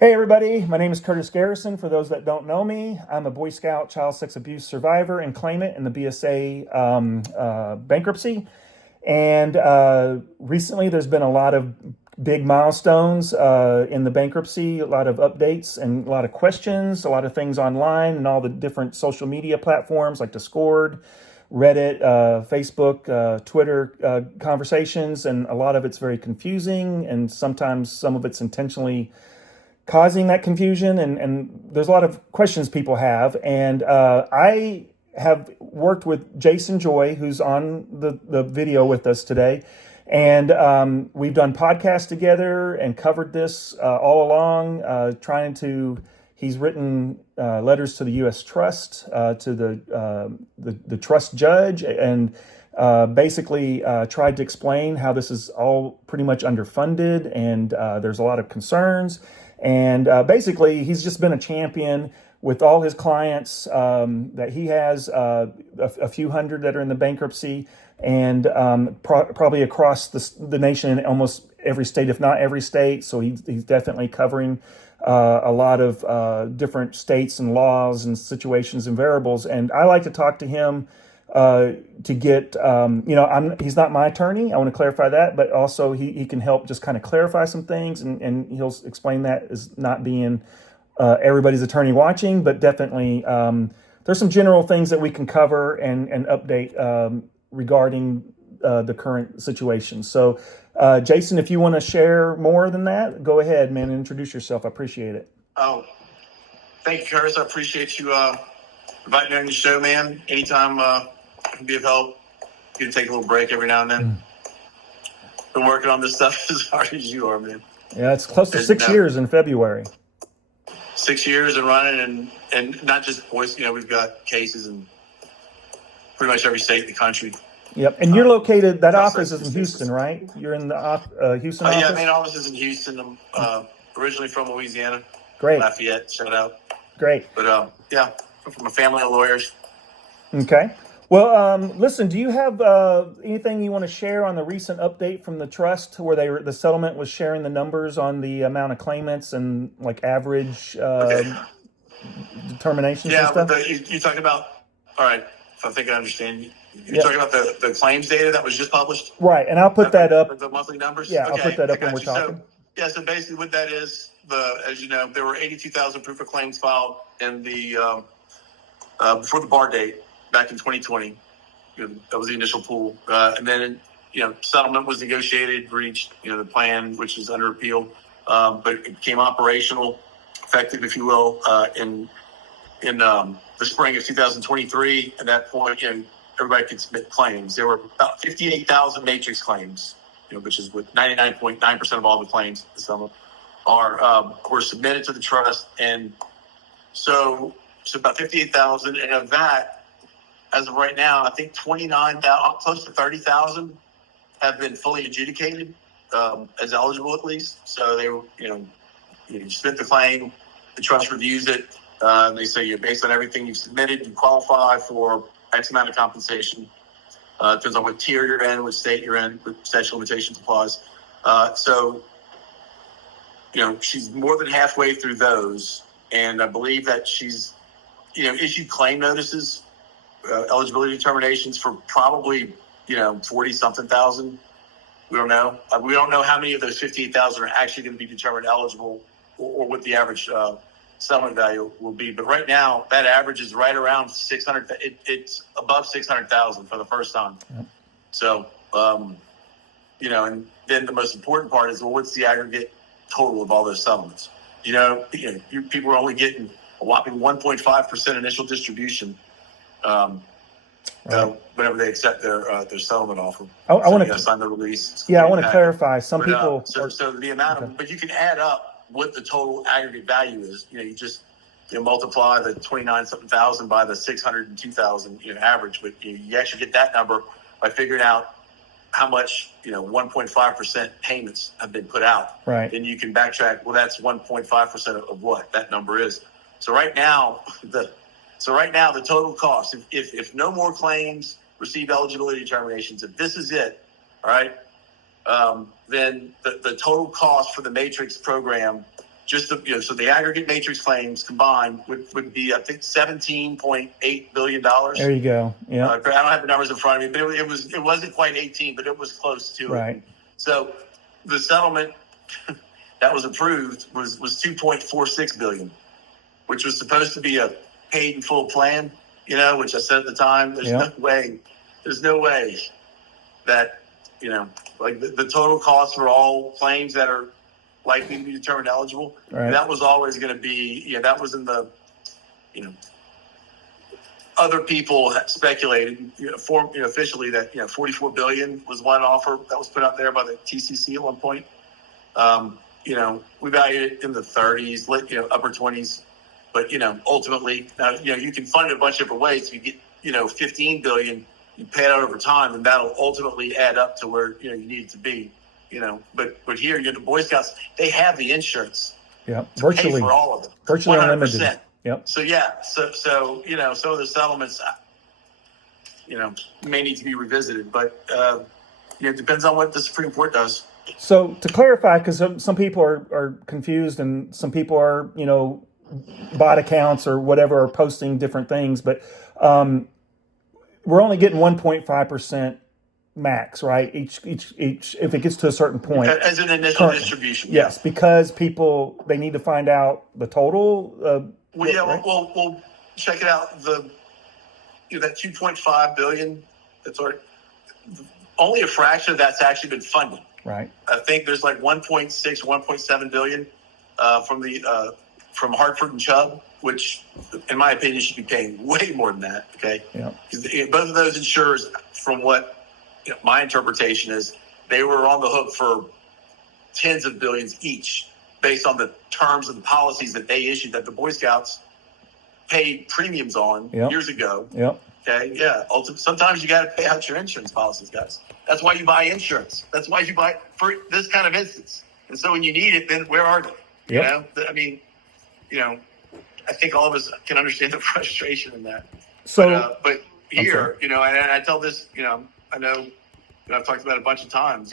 Hey everybody, my name is Garrison. For those that don't know me, I'm a Boy Scout child sex abuse survivor and claimant in the BSA bankruptcy. And recently there's been a lot of big milestones in the bankruptcy, a lot of updates and a lot of questions, a lot of things online and all the different social media platforms like Discord, Reddit, Facebook, Twitter conversations. And a lot of it's very confusing, and sometimes some of it's intentionally causing that confusion, and there's a lot of questions people have. And I have worked with Jason Joy, who's on the video with us today, and we've done podcasts together and covered this all along, he's written letters to the U.S. Trust, to the trust judge, and basically tried to explain how this is all pretty much underfunded, and there's a lot of concerns. And basically, he's just been a champion with all his clients that he has, a few hundred that are in the bankruptcy, and probably across the nation in almost every state, if not every state. So he's definitely covering a lot of different states and laws and situations and variables. And I like to talk to him to get, he's not my attorney. I want to clarify that, but also he can help just kind of clarify some things, and he'll explain that as not being everybody's attorney watching, but definitely there's some general things that we can cover and update regarding the current situation. So, Jason, if you want to share more than that, go ahead, man, and introduce yourself. I appreciate it. Oh, thank you, Curtis. I appreciate you inviting me on your show, man. Anytime I can be of help, you can take a little break every now and then. Been working on this stuff as hard as you are, man. Yeah, it's close to 6 years in February. 6 years and running, and not just boys. We've got cases in pretty much every state in the country. Yep, and you're located. That office is in Houston, right? You're in the Houston office. Yeah, main office is in Houston. I'm originally from Louisiana. Great, Lafayette. Shout out. Great. But yeah, I'm from a family of lawyers. Okay. Well, listen, do you have anything you want to share on the recent update from the trust where the settlement was sharing the numbers on the amount of claimants and like average determinations and stuff? Yeah, you're talking about, all right, if I think I understand, you're talking about the claims data that was just published? Right, and I'll put that up. The monthly numbers? Yeah, I'll put that up when we're talking. So basically what that is, as you know, there were 82,000 proof of claims filed in the before the bar date back in 2020. That was the initial pool. And then, settlement was negotiated, reached, the plan, which is under appeal. But it became operational, effective, if you will, in the spring of 2023. At that point, everybody could submit claims. There were about 58,000 matrix claims, which is with 99.9% of all the claims were submitted to the trust. And so about 58,000, and of that, as of right now, I think 29,000, close to 30,000 have been fully adjudicated as eligible, at least. So they were, you submit the claim, the trust reviews it. They say, based on everything you've submitted, you qualify for X amount of compensation. Depends on what tier you're in, which state you're in, what statute of limitations applies. So, she's more than halfway through those, and I believe that she's, issued claim notices, eligibility determinations for probably, 40-something thousand. We don't know. We don't know how many of those 58,000 are actually going to be determined eligible, or what the average settlement value will be. But right now, that average is right around 600. It's above 600,000 for the first time. Yep. So, and then the most important part is, well, what's the aggregate total of all those settlements? People are only getting a whopping 1.5% initial distribution. Whenever they accept their settlement offer. I want to sign the release. Yeah, I want to clarify. Some people. So the amount of, but you can add up what the total aggregate value is. You just multiply the 29-something thousand by the 602,000 average, but you actually get that number by figuring out how much 1.5% payments have been put out. Right. Then you can backtrack. Well, that's 1.5% of what that number is. So right now the total cost, if no more claims receive eligibility determinations, if this is it, all right, then the total cost for the Matrix program just so the aggregate matrix claims combined would be, I think, $17.8 billion. There you go. Yeah. I don't have the numbers in front of me, but it wasn't quite 18, but it was close to right. it. So the settlement that was approved was $2.46 billion, which was supposed to be a paid in full plan, which I said at the time, there's no way that, like the total cost for all claims that are likely to be determined eligible, right. that was always going to be, that was in the, other people speculated, officially that, $44 billion was one offer that was put out there by the TCC at one point. We valued it in the 30s, upper 20s, but, ultimately, you can fund it a bunch of different ways. If you get, $15 billion, you pay it out over time, and that'll ultimately add up to where, you need it to be, but here, the Boy Scouts, they have the insurance. Yeah. Virtually. Pay for all of it. Virtually 100%. unlimited. Yep. So, some of the settlements, may need to be revisited, but, it depends on what the Supreme Court does. So to clarify, because some people are confused and some people are, bot accounts or whatever are posting different things, but we're only getting 1.5% max, right? Each if it gets to a certain point. As an initial distribution. Yes, because people, they need to find out the total. Right? We'll check it out. That $2.5 billion, that's only a fraction of that's actually been funded. Right. I think there's like 1.7 billion from Hartford and Chubb, which, in my opinion, should be paying way more than that. Okay. Yeah. Both of those insurers, from what my interpretation is, they were on the hook for tens of billions each, based on the terms and policies that they issued that the Boy Scouts paid premiums on years ago. Yep. Okay. Yeah. Sometimes you got to pay out your insurance policies, guys. That's why you buy insurance. That's why you buy for this kind of instance. And so when you need it, then where are they? Yep. I mean, I think all of us can understand the frustration in that. So, but here, and I tell this, I know I've talked about it a bunch of times.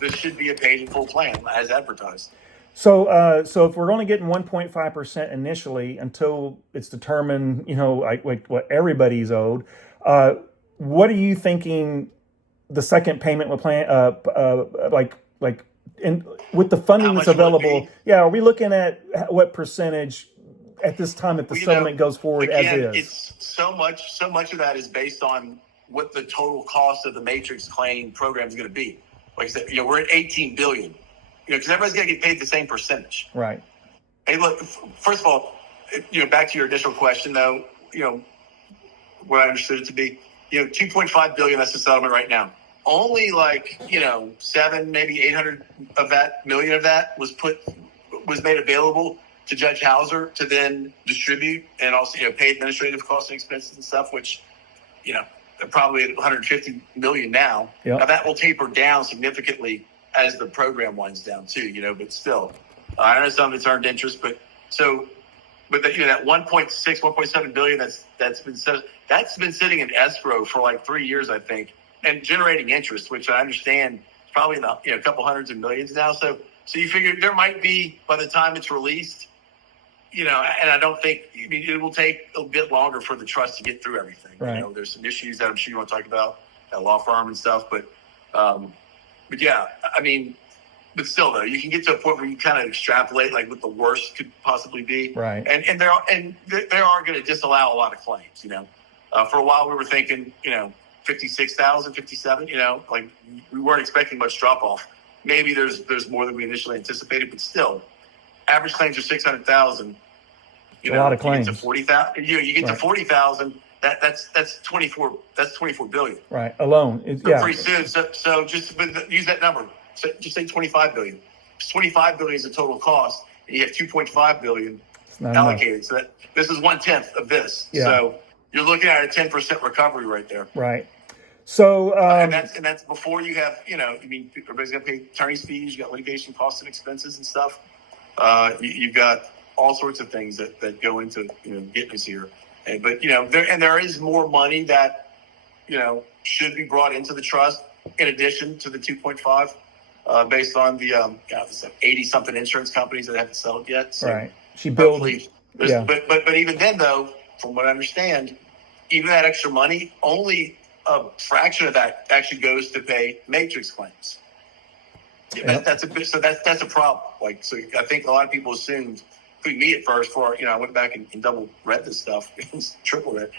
This should be a paid in full plan as advertised. So if we're only getting 1.5% initially until it's determined, like what everybody's owed, what are you thinking the second payment will plan? With the funding that's available, are we looking at what percentage at this time if the settlement goes forward again, as is? It's so much of that is based on what the total cost of the matrix claim program is going to be. Like I said, we're at $18 billion. Because everybody's going to get paid the same percentage. Right. Hey, look, first of all, back to your initial question, though, what I understood it to be, $2.5 billion, that's the settlement right now. Only 7, maybe 800 million of that was made available to Judge Hauser to then distribute and also, pay administrative costs and expenses and stuff, which, they're probably at 150 million now. Yep. Now that will taper down significantly as the program winds down too, but still, I know some of it's earned interest, but that 1.7 billion that's been sitting in escrow for like 3 years, I think, and generating interest, which I understand is probably in the, a couple hundreds of millions now. So you figure there might be, by the time it's released, and I don't think, it will take a bit longer for the trust to get through everything. Right. There's some issues that I'm sure you want to talk about at law firm and stuff, but yeah, but still though, you can get to a point where you kind of extrapolate like what the worst could possibly be. Right. And they are going to disallow a lot of claims, for a while we were thinking, 56,000, 57, like we weren't expecting much drop off. Maybe there's more than we initially anticipated, but still average claims are 600,000. A lot of claims. You get to 40,000, you get to 40,000. That's 24 billion. Right. Alone. Pretty soon. So just use that number. So just say 25 billion. 25 billion is the total cost, and you have 2.5 billion allocated. Enough. So this is 1/10 of this. Yeah. So you're looking at a 10% recovery right there. Right. So and that's before you have, everybody's got to pay attorney's fees. You got litigation costs and expenses and stuff. You've got all sorts of things that go into getting us here. But there is more money that should be brought into the trust in addition to the 2.5. based on the 80-something insurance companies that haven't settled yet. So right. She billed. Yeah. But even then, though, from what I understand, even that extra money, only a fraction of that actually goes to pay matrix claims. Yep. That's a problem. Like, so I think a lot of people assumed, including me at first, I went back and double read this stuff, triple read,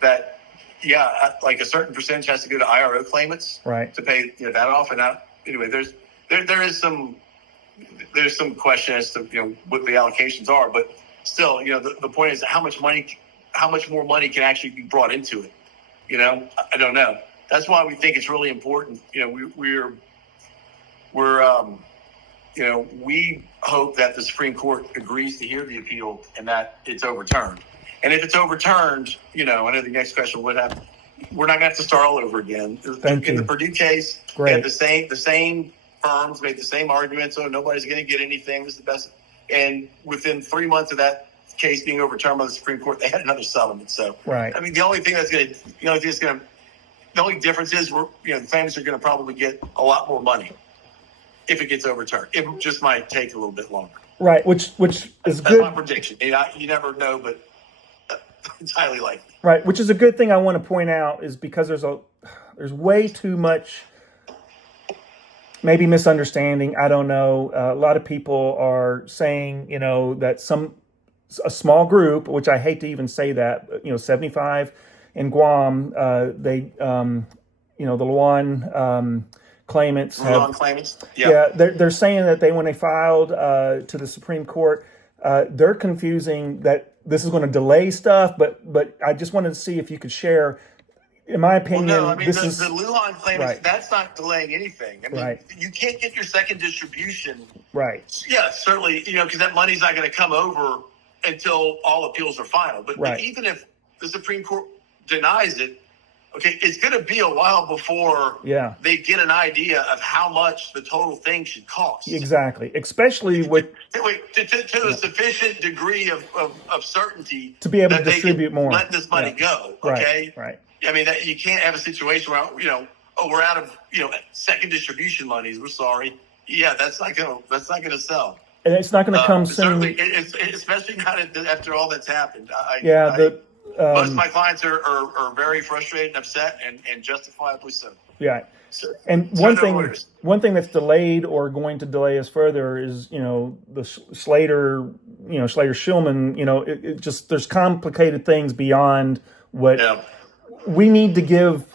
that like a certain percentage has to go to IRO claimants, right, to pay that off. And anyway, there's some question as to what the allocations are, but still, the point is how much more money can actually be brought into it. I don't know. That's why we think it's really important. We hope that the Supreme Court agrees to hear the appeal and that it's overturned. And if it's overturned, I know the next question would happen. We're not going to have to start all over again. In the Purdue case, we had the same firms made the same arguments. Oh, nobody's going to get anything. This is the best. And within 3 months of that case being overturned by the Supreme Court, they had another settlement. So, right. I mean, the only difference is the claimants are going to probably get a lot more money if it gets overturned. It just might take a little bit longer. Right, which is That's good. my prediction. You never know, but it's highly likely. Right, which is a good thing I want to point out is because there's way too much maybe misunderstanding. I don't know. A lot of people are saying, that a small group, which I hate to even say that, 75 in Guam, the Lajun claimants. They're saying that when they filed to the Supreme Court, they're confusing that this is going to delay stuff. But I just wanted to see if you could share. In my opinion, the Lajun claimants, right. That's not delaying anything. I mean, you can't get your second distribution. Right. Yeah, certainly, because that money's not going to come over until all appeals are final. But even if the Supreme Court denies it, it's going to be a while before they get an idea of how much the total thing should cost. Exactly. Especially with... To a sufficient degree of certainty to be able to distribute more. Let this money go, okay? Right. I mean, you can't have a situation where, we're out of, second distribution monies. We're sorry. Yeah, that's not gonna sell. And it's not going to come soon. Certainly, especially not after all that's happened. Most of my clients are very frustrated and upset, and justifiably so. Yeah. And one thing that's delayed or going to delay us further is, the Slater Shulman, it just, there's complicated things beyond what we need to give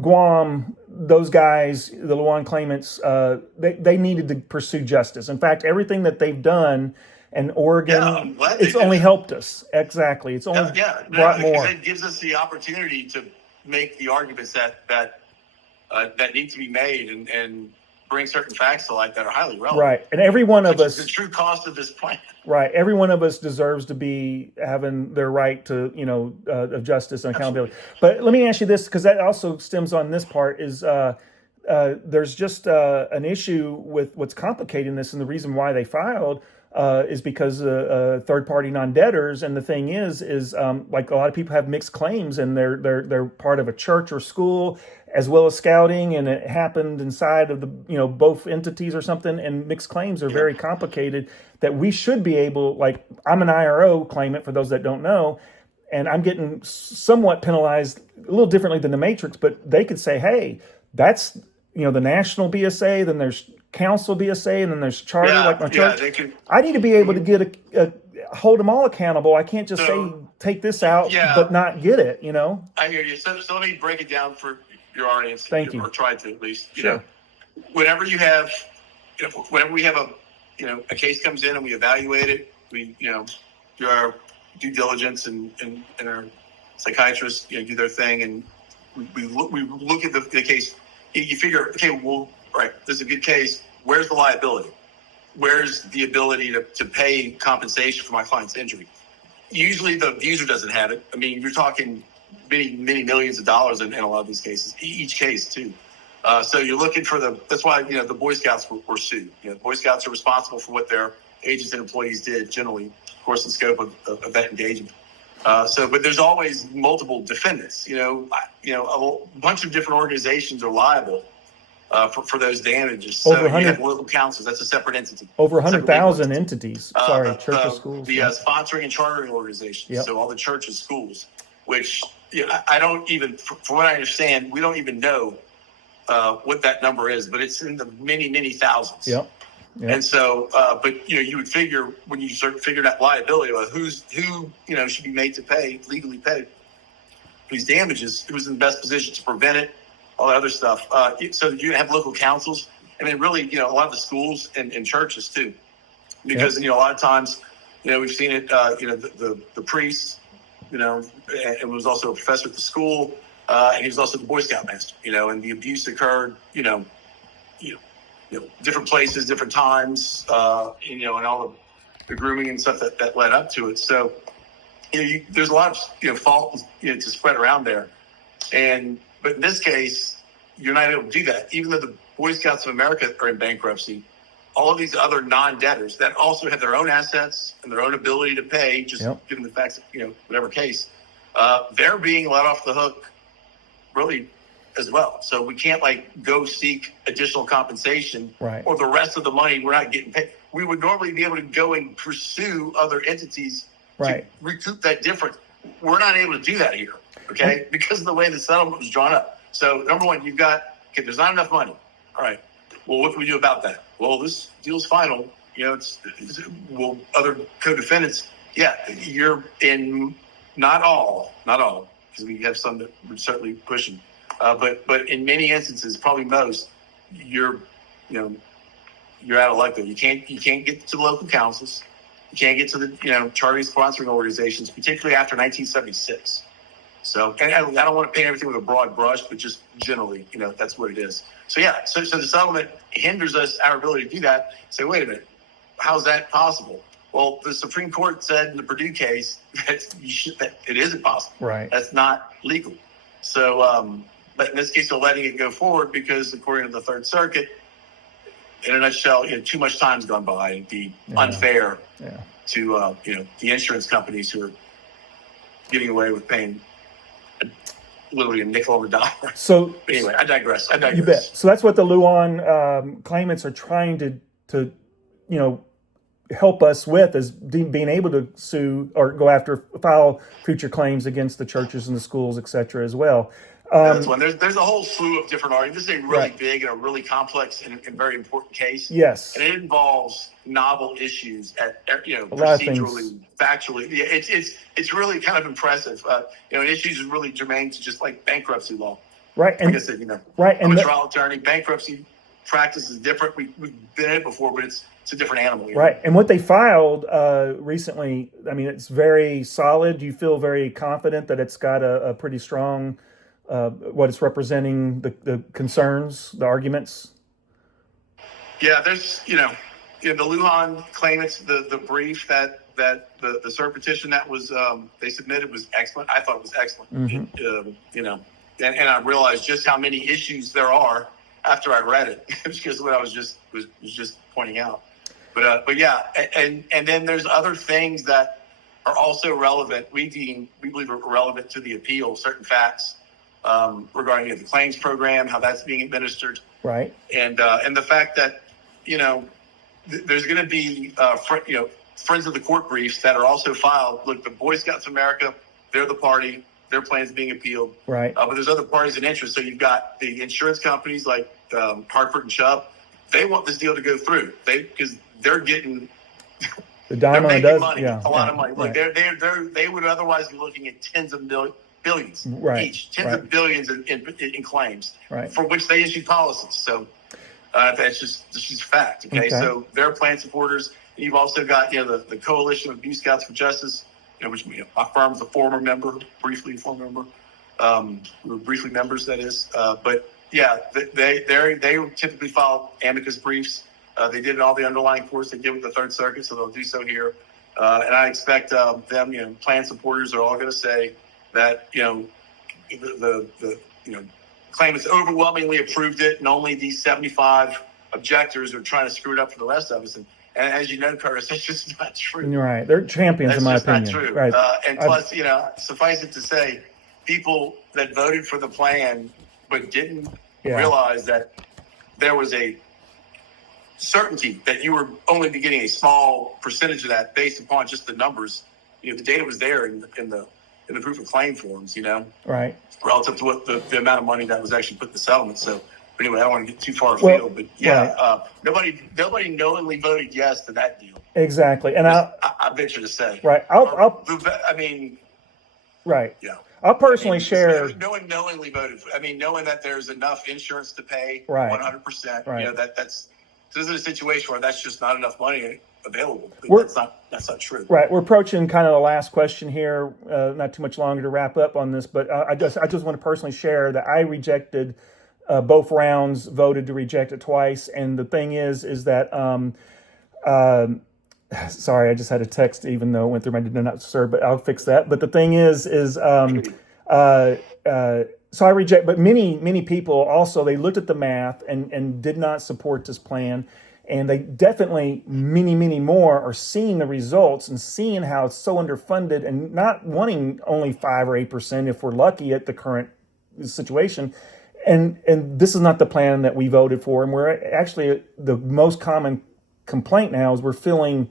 Guam. Those guys, the Lajun claimants, they needed to pursue justice. In fact, everything that they've done in Oregon, it's only helped us. Exactly. It's only brought more. It gives us the opportunity to make the arguments that need to be made and bring certain facts to light that are highly relevant. Right. And every one of us... the true cost of this plan. Right. Every one of us deserves to be having their right to, of justice and accountability. Absolutely. But let me ask you this, because that also stems on this part, is there's just an issue with what's complicating this, and the reason why they filed is because third-party non-debtors. And the thing is like a lot of people have mixed claims, and they're part of a church or school, as well as scouting, and it happened inside of the both entities or something. And mixed claims are very complicated. That we should be able, like, I'm an IRO claimant for those that don't know, and I'm getting somewhat penalized a little differently than the matrix. But they could say, hey, that's the national BSA, then there's council BSA, and then there's charter, like my church. I need to be able to get hold them all accountable. I can't just say take this out, but not get it. I hear you. So let me break it down for your audience. Thank you. Or try to, at least. Sure. Whenever we have a case comes in and we evaluate it, we do our due diligence, and our psychiatrists do their thing, and we look at the case. You figure, this is a good case. Where's the liability? Where's the ability to pay compensation for my client's injury? Usually the abuser doesn't have it. I mean, you're talking many, many millions of dollars in a lot of these cases, each case too. So you're looking for that's why, the Boy Scouts were sued. The Boy Scouts are responsible for what their agents and employees did generally, of course, in scope of that engagement. But there's always multiple defendants. A bunch of different organizations are liable for those damages. Over So 100 you have local councils. That's a separate entity. over Separate legal 100,000 entity. entities. Sorry, churches, The schools. sponsoring and chartering organizations. Yep. So all the churches, schools, which I don't even, from what I understand, we don't even know what that number is, but it's in the many, many thousands. Yep. And so, but you would figure when you start figuring out liability, who should be made to pay, legally pay these damages, who's in the best position to prevent it, all that other stuff. So you have local councils, and then really, a lot of the schools and churches too, because a lot of times, we've seen it. The priest, it was also a professor at the school, and he was also the Boy Scout master. And the abuse occurred, different places, different times, and all the grooming and stuff that led up to it. So, there's a lot of fault, to spread around there. But in this case, you're not able to do that. Even though the Boy Scouts of America are in bankruptcy, all of these other non-debtors that also have their own assets and their own ability to pay, just given the facts, whatever case, they're being let off the hook really as well. So we can't go seek additional compensation, right, or the rest of the money we're not getting paid. We would normally be able to go and pursue other entities right, to recoup that difference. We're not able to do that here, okay, because of the way the settlement was drawn up. So number one, you've got, there's not enough money. All right, well, what can we do about that? Well, this deal's final. Other co-defendants, you're in, not all, because we have some that we're certainly pushing. But in many instances, probably most, you're out of luck there. You can't get to the local councils. You can't get to the charter sponsoring organizations, particularly after 1976. So, and I don't want to paint everything with a broad brush, but just generally, that's what it is. So so the settlement hinders our ability to do that. Say, wait a minute, how's that possible? Well, the Supreme Court said in the Purdue case that it isn't possible. Right. That's not legal. So, but in this case, they're letting it go forward because, according to the Third Circuit, in a nutshell, too much time's gone by. It'd be unfair to the insurance companies who are getting away with paying literally a nickel on the dollar. So but anyway, I digress. You bet. So that's what the Lajun claimants are trying to help us with, is being able to sue or go after, file future claims against the churches and the schools, et cetera, as well. That's one. There's a whole slew of different arguments. This is a really big and a really complex and very important case. Yes. And it involves novel issues procedurally, factually. It's really kind of impressive. Issues really germane to just like bankruptcy law. Right. Like I said, right. I'm a trial attorney. Bankruptcy practice is different. We've been in it before, but it's a different animal. Right. And what they filed recently, it's very solid. You feel very confident that it's got a pretty strong, what it's representing, the concerns, the arguments? Yeah, there's, the Lajun claimants, the brief that the cert petition that was they submitted was excellent. I thought it was excellent. Mm-hmm. And I realized just how many issues there are after I read it, because of what I was just pointing out. But yeah, and then there's other things that are also relevant. We believe are relevant to the appeal. Certain facts regarding the claims program, how that's being administered, right? And the fact that there's going to be friends of the court briefs that are also filed. Look, the Boy Scouts of America, they're the party. Their plan's being appealed, right? But there's other parties in interest. So you've got the insurance companies like Hartford and Chubb. They want this deal to go through. Because they're getting they're making money, a lot of money. Like they would otherwise be looking at tens of billions each, tens of billions in claims, for which they issue policies. So that's just fact. Okay, so they're plan supporters. You've also got the Coalition of Abuse Scouts for Justice, which my firm is briefly a former member. We were briefly members, that is. But yeah, they typically file amicus briefs. They did in all the underlying courts. They did with the Third Circuit, so they'll do so here. And I expect them, plan supporters are all going to say that the claimants overwhelmingly approved it, and only these 75 objectors are trying to screw it up for the rest of us. And as you know, Curtis, that's just not true. You're right. They're champions, in my opinion. That's not true. Right. And plus, suffice it to say, people that voted for the plan but didn't realize that there was a certainty that you were only be getting a small percentage of that based upon just the numbers. The data was there in the proof of claim forms, Right. relative to what the amount of money that was actually put in the settlement. So, but anyway, I don't want to get too far afield, but yeah, right. Nobody knowingly voted yes to that deal. Exactly, and I venture to say, right. Right. Yeah. I'll personally share. No one knowingly voted. Knowing that there's enough insurance to pay, right, 100%. Right. This isn't a situation where that's just not enough money available. That's not true. Right. We're approaching kind of the last question here. Not too much longer to wrap up on this, but I just want to personally share that I rejected both rounds, voted to reject it twice, and the thing is that. Sorry, I just had a text, even though it went through my did not disturb, but I'll fix that. But the thing is so I reject, but many people also, they looked at the math and did not support this plan. And they definitely, many more are seeing the results and seeing how it's so underfunded and not wanting only 5 or 8% if we're lucky at the current situation. And this is not the plan that we voted for. And we're actually, the most common complaint now is we're feeling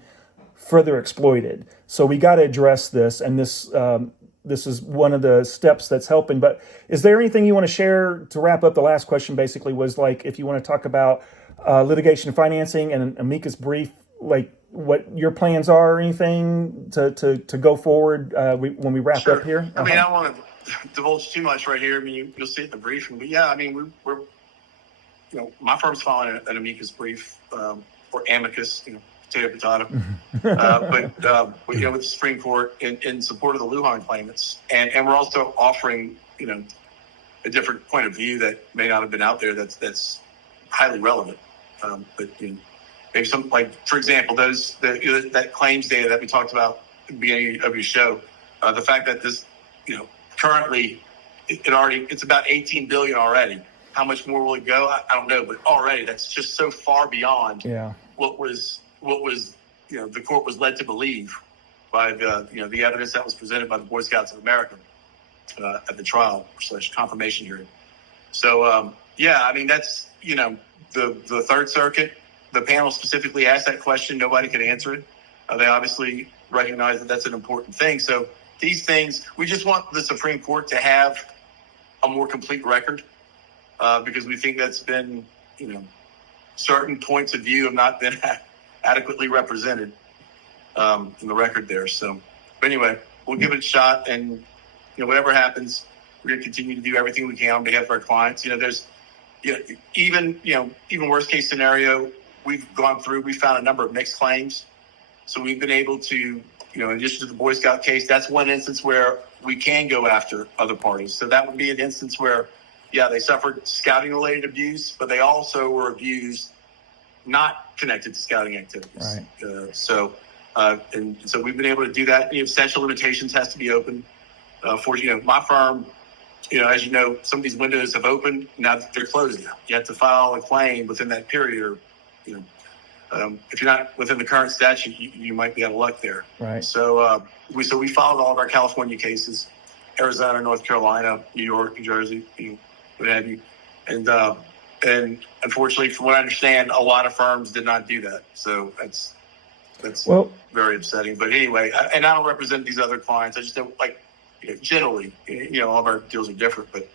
further exploited. So we got to address this. And this is one of the steps that's helping. But is there anything you want to share to wrap up? The last question basically was like, if you want to talk about litigation financing and an amicus brief, like what your plans are or anything to go forward when we wrap up here? I don't want to divulge too much right here. You'll see it in the briefing. But yeah, we're my firm's filing an amicus brief or amicus, potato. But with the Supreme Court in support of the Lajun claimants, and we're also offering a different point of view that may not have been out there that's highly relevant. But maybe some, like, for example, that claims data that we talked about at the beginning of your show, the fact that this currently it's about 18 billion already. How much more will it go? I don't know, but already that's just so far beyond what was the court was led to believe by the evidence that was presented by the Boy Scouts of America at the trial / confirmation hearing. So that's the Third Circuit. The panel specifically asked that question. Nobody could answer it. They obviously recognize that that's an important thing. So these things, we just want the Supreme Court to have a more complete record because we think that's been, certain points of view have not been adequately represented in the record there. So, but anyway, we'll give it a shot, and whatever happens, we're going to continue to do everything we can on behalf of our clients. There's even worst case scenario, we found a number of mixed claims. So we've been able to, in addition to the Boy Scout case, that's one instance where we can go after other parties. So that would be an instance where, they suffered scouting related abuse, but they also were abused not connected to scouting activities. Right. So we've been able to do that. Statute of limitations has to be open for my firm. As you know, some of these windows have opened. Now they're closed now. You have to file a claim within that period, or if you're not within the current statute, you might be out of luck there. Right. So we followed all of our California cases, Arizona, North Carolina, New York, New Jersey, what have you, and unfortunately, from what I understand, a lot of firms did not do that. So that's very upsetting. But anyway, and I don't represent these other clients. I just don't generally, all of our deals are different, but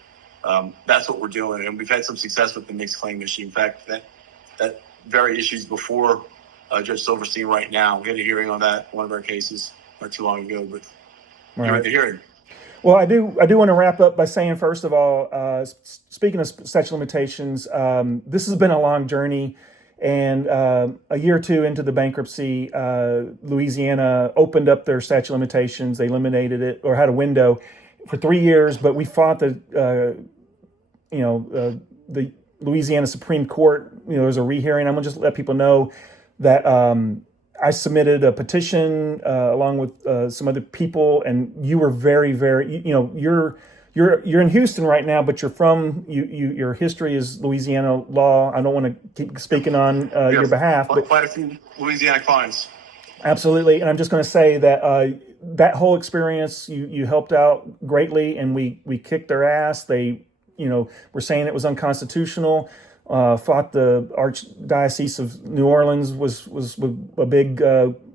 that's what we're doing. And we've had some success with the mixed claim issue. In fact, that very issues before Judge Silverstein right now. We had a hearing on that, one of our cases not too long ago, but you're at the hearing. Well, I do want to wrap up by saying, first of all, speaking of statute of limitations, this has been a long journey. And a year or two into the bankruptcy, Louisiana opened up their statute of limitations. They eliminated it, or had a window for 3 years. But we fought the Louisiana Supreme Court. There was a rehearing. I'm gonna just let people know that I submitted a petition along with some other people, and you were very, very. You're in Houston right now, but you're from your history is Louisiana law. I don't want to keep speaking on your behalf, but quite a few Louisiana clients. Absolutely, and I'm just going to say that that whole experience you helped out greatly, and we kicked their ass. They were saying it was unconstitutional. fought the Archdiocese of New Orleans was a big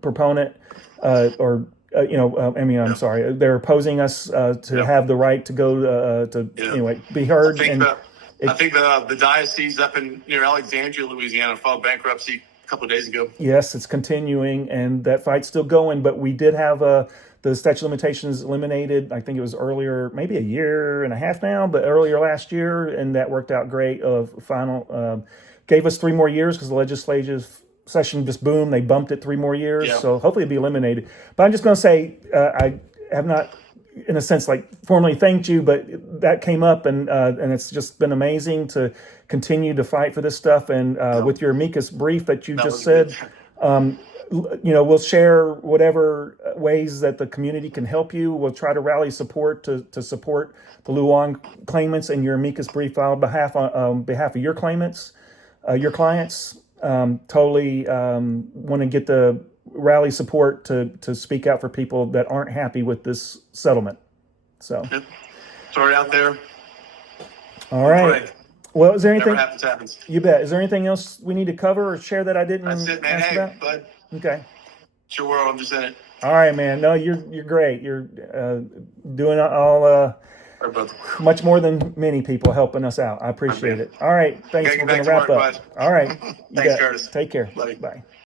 proponent, I'm sorry, they're opposing us to have the right to go anyway be heard. I think the diocese up in near Alexandria, Louisiana, filed bankruptcy a couple of days ago. Yes, it's continuing, and that fight's still going. But we did have the statute of limitations eliminated. I think it was earlier, maybe a year and a half now, but earlier last year, and that worked out great. Gave us 3 more years because the legislative session just boomed. They bumped it 3 more years, so hopefully it'll be eliminated. But I'm just going to say I have not, in a sense, like formally thanked you, but that came up, and it's just been amazing to continue to fight for this stuff. And with your amicus brief that you just said, we'll share whatever ways that the community can help you. We'll try to rally support to support the Luong claimants, and your amicus brief filed on behalf of your claimants, your clients. Totally want to get the rally support to speak out for people that aren't happy with this settlement. So, sorry out there. All right. Pray. Well, is there anything? Never happens. You bet. Is there anything else we need to cover or share that I didn't That's it, man. ask about? Bud. Okay. It's your world. I'm just in it. All right, man. No, you're great. You're doing all much more than many people helping us out. I appreciate it. All right. Thanks. We're going to wrap up. All right. Thanks, Curtis. Take care. Bye. Bye.